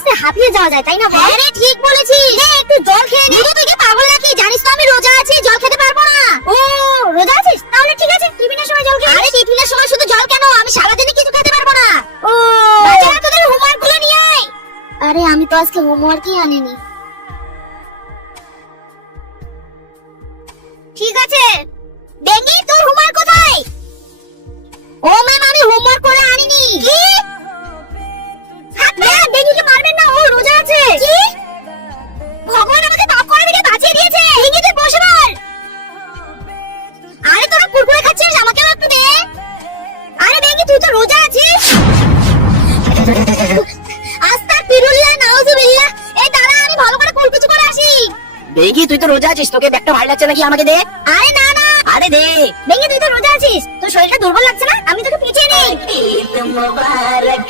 আস্তে হাঁপিয়ে যাওয়া যায়, তাই না? হ্যাঁ রে, ঠিক বলেছিস। একটু জল খেয়ে নে। তুই কি পাগল নাকি? জানিস তো আমি রোজা আছি, জল খেতে পারবো না। ও রোজা আছিস? তাহলে ঠিক আছে, টিফিনের সময় জল খেয়ে নে। আরে টিফিনের সময় শুধু জল কেন, আমি সারাদিনই কিছু খেতে পারবো না। ও বাচ্চারা তোদের হোমওয়ার্ক গুলো নিয়ে আয়। আরে আমি তো আজকে হোমওয়ার্কই আনিনি। ঠিক আছে, বেঙ্গি তোর হোমওয়ার্ক কোথায়? ও ম্যাম, আমি হোমওয়ার্ক করে আনিনি। কি? ম্যাম বেঙ্গিকে মারবেন না, ও রোজা আছে। কি? ভগবান আমাকে পাপ করা থেকে বাঁচিয়ে দিয়েছে। বেঙ্গি তুই বসে পড়। আরে তোরা কুরকুরে খাচ্ছিস, আমাকেও একটু দে। আরে বেঙ্গি তুই তো রোজা আছিস। আস্তাগফিরুল্লাহ, নাউজুবিল্লাহ। এই দাঁড়া, আমি ভালো করে কুলকুচু করে আসি। বেঙ্গি তুই তো রোজা আছিস, তোকে ব্যাগটা ভালো লাগছে নাকি? আমাকে দে। আরে না না, আরে দে। বেঙ্গি তুই তো রোজা আছিস, তোর শরীরটা দুর্বল লাগছে না? আমি তোকে পিছিয়ে নেই। ঈদ মোবারক।